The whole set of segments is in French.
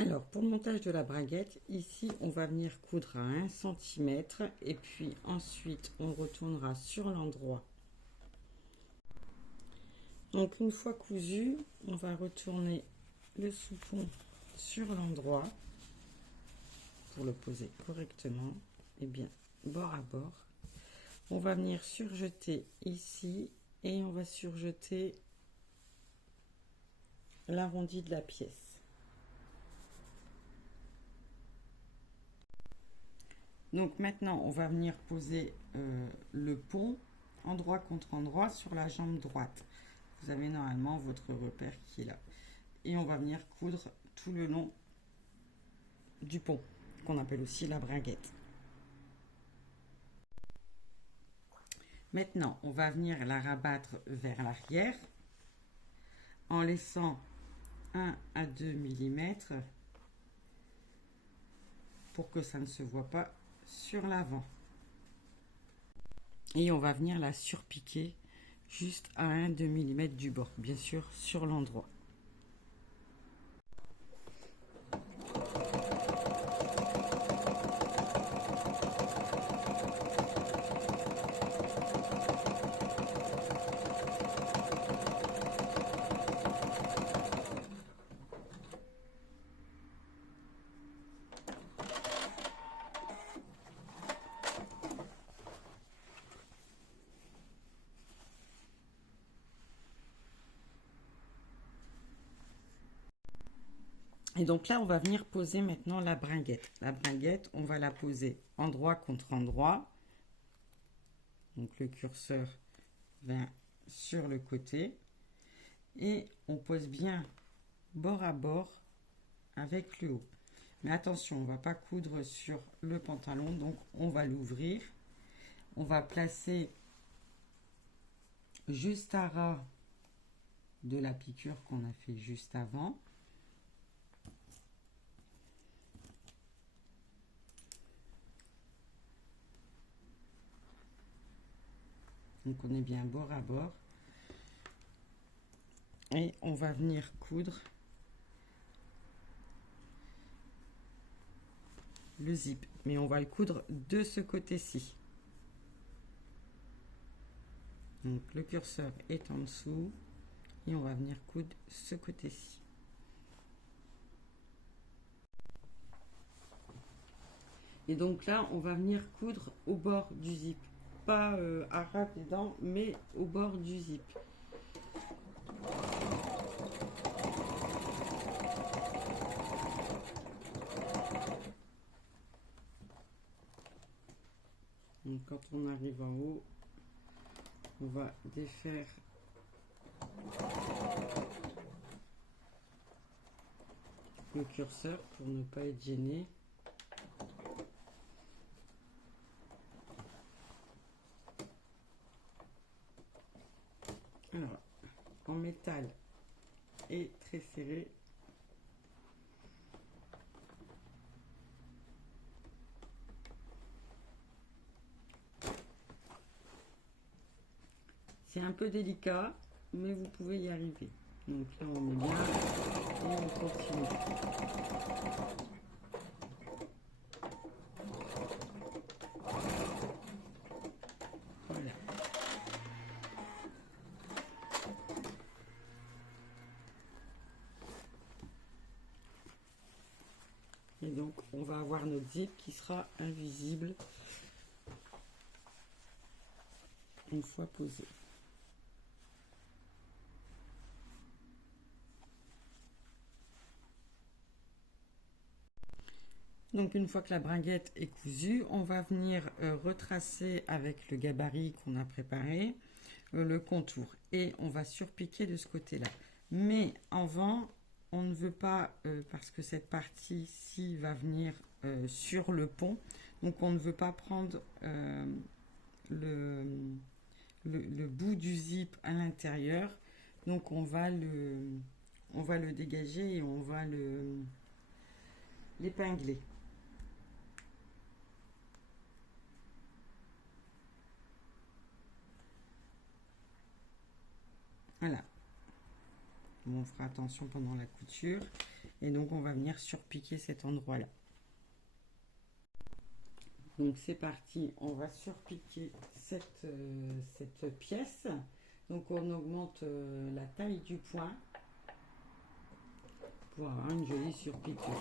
Alors, pour le montage de la braguette, ici, on va venir coudre à 1 cm et puis ensuite, on retournera sur l'endroit. Donc, une fois cousu, on va retourner le soupon sur l'endroit pour le poser correctement et bien bord à bord. On va venir surjeter ici et on va surjeter l'arrondi de la pièce. Donc maintenant, on va venir poser le pont endroit contre endroit sur la jambe droite. Vous avez normalement votre repère qui est là. Et on va venir coudre tout le long du pont, qu'on appelle aussi la braguette. Maintenant, on va venir la rabattre vers l'arrière en laissant 1 à 2 mm pour que ça ne se voit pas sur l'avant. Et on va venir la surpiquer juste à 1-2 mm du bord, bien sûr sur l'endroit. Et donc là, on va venir poser maintenant la bringuette. La bringuette, on va la poser endroit contre endroit. Donc le curseur vient sur le côté. Et on pose bien bord à bord avec le haut. Mais attention, on ne va pas coudre sur le pantalon. Donc on va l'ouvrir. On va placer juste à ras de la piqûre qu'on a fait juste avant. Donc on est bien bord à bord. Et on va venir coudre le zip. Mais on va le coudre de ce côté-ci. Donc le curseur est en dessous. Et on va venir coudre ce côté-ci. Et donc là, on va venir coudre au bord du zip. Pas à ras dedans, mais au bord du zip. Donc quand on arrive en haut, on va défaire le curseur pour ne pas être gêné. Alors, en métal et très serré. C'est un peu délicat, mais vous pouvez y arriver. Donc là, on est bien et on continue. Voilà. Et donc, on va avoir notre zip qui sera invisible une fois posé. Donc une fois que la bringuette est cousue, on va venir retracer avec le gabarit qu'on a préparé le contour et on va surpiquer de ce côté-là. Mais en vent, on ne veut pas, parce que cette partie-ci va venir sur le pont, donc on ne veut pas prendre le bout du zip à l'intérieur. Donc on va le dégager et on va l'épingler. Voilà. On fera attention pendant la couture. Et donc, on va venir surpiquer cet endroit-là. Donc, c'est parti. On va surpiquer cette pièce. Donc, on augmente la taille du point pour avoir une jolie surpiqûre.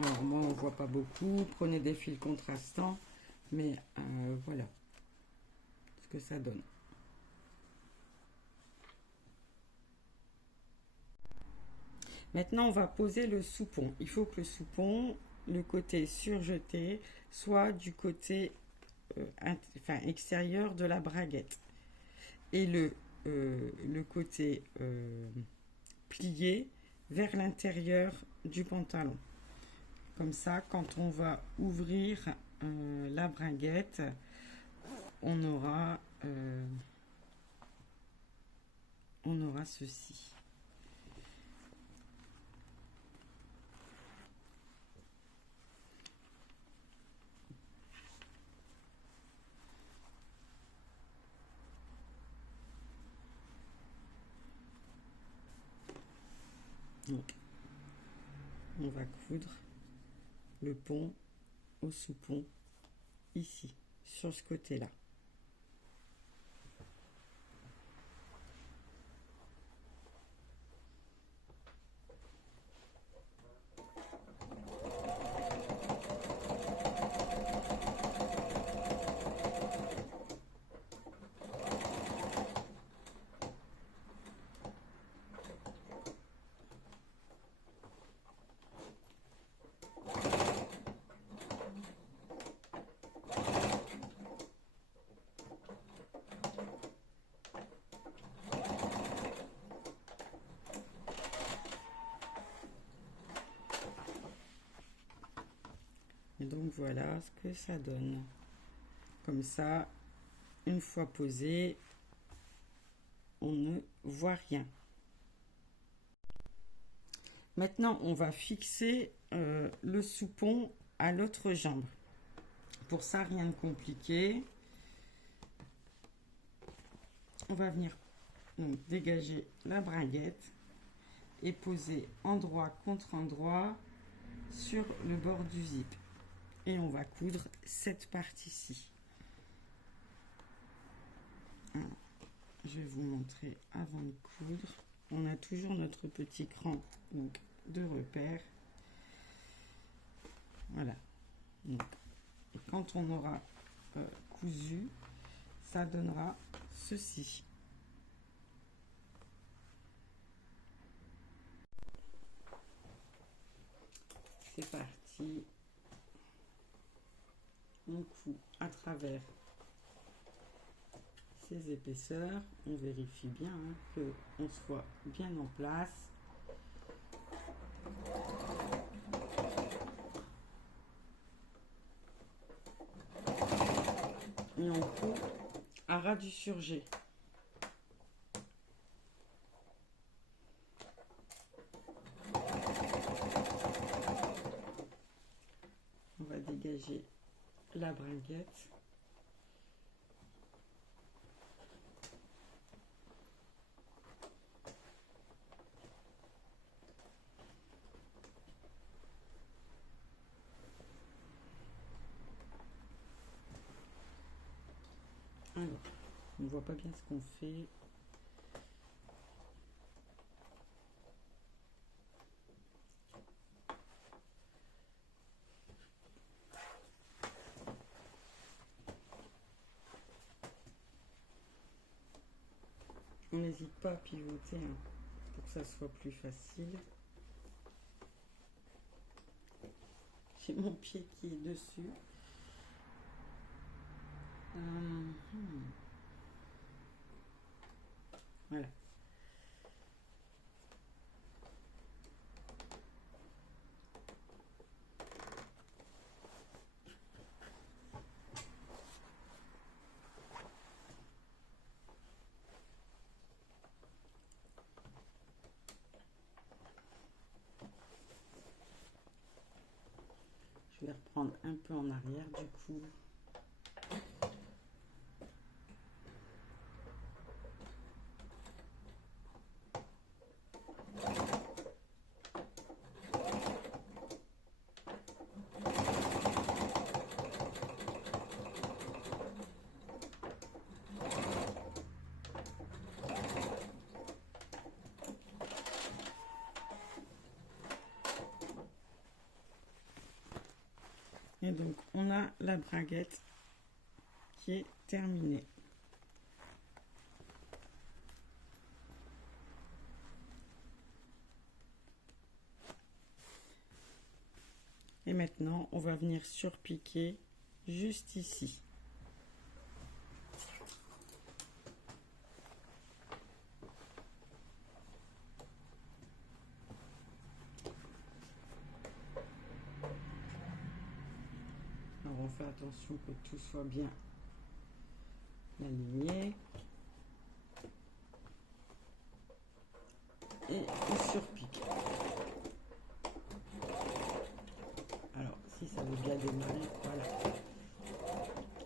Alors moi on voit pas beaucoup, prenez des fils contrastants, mais voilà ce que ça donne. Maintenant on va poser le soupon. Il faut que le soupon, le côté surjeté, soit du côté extérieur de la braguette. Et le côté plié vers l'intérieur du pantalon. Comme ça, quand on va ouvrir la braguette, on aura ceci. Donc, on va coudre le pont au soupon ici, sur ce côté-là. Et donc voilà ce que ça donne. Comme ça, une fois posé, on ne voit rien. Maintenant, on va fixer le soupon à l'autre jambe. Pour ça, rien de compliqué. On va venir donc, dégager la braguette et poser endroit contre endroit sur le bord du zip. Et on va coudre cette partie-ci. Je vais vous montrer avant de coudre. On a toujours notre petit cran donc, de repère. Voilà. Donc, et quand on aura cousu, ça donnera ceci. C'est parti. On coud à travers ces épaisseurs. On vérifie bien que on soit bien en place. Et on coud à ras du surjet. On va dégager la braguette. Alors, on ne voit pas bien ce qu'on fait. On n'hésite pas à pivoter pour que ça soit plus facile. J'ai mon pied qui est dessus. Voilà. prendre un peu en arrière du coup. Et donc, on a la braguette qui est terminée. Et maintenant, on va venir surpiquer juste ici. Alors, on fait attention que tout soit bien aligné. Et on surpique. Alors, si ça veut bien démarrer, voilà.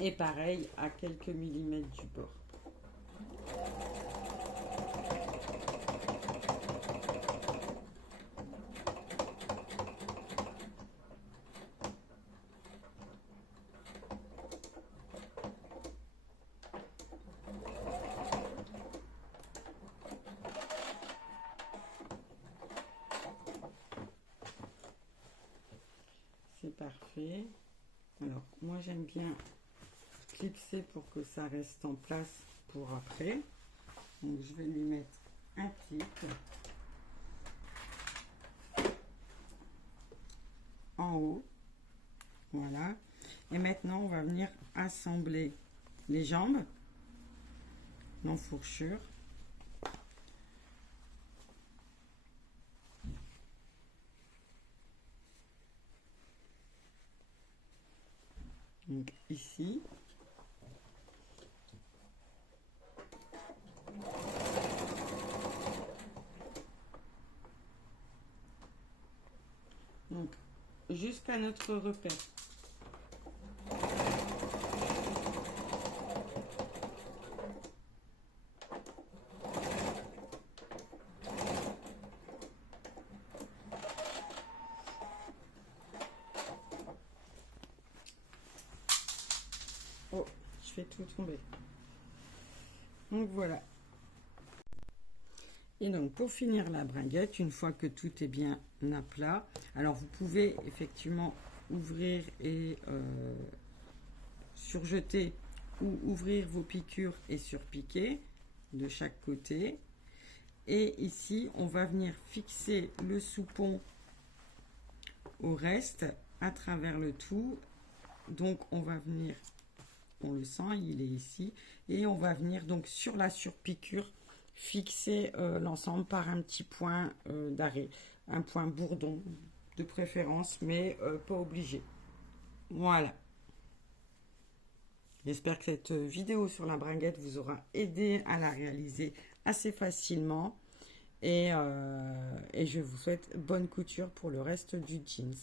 Et pareil, à quelques millimètres du bord. C'est parfait. Alors, moi j'aime bien clipser pour que ça reste en place pour après. Donc, je vais lui mettre un clip en haut. Voilà. Et maintenant, on va venir assembler les jambes, l'enfourchure. Donc ici. Donc jusqu'à notre repère. Oh, je fais tout tomber. Donc voilà. Et donc pour finir la bringuette, une fois que tout est bien à plat, alors vous pouvez effectivement ouvrir et surjeter ou ouvrir vos piqûres et surpiquer de chaque côté. Et ici, on va venir fixer le soupon au reste à travers le tout. Donc on va venir, on le sent, il est ici, et on va venir donc sur la surpiqûre fixer l'ensemble par un petit point d'arrêt, un point bourdon de préférence, mais pas obligé. Voilà. J'espère que cette vidéo sur la bringuette vous aura aidé à la réaliser assez facilement, et je vous souhaite bonne couture pour le reste du jeans.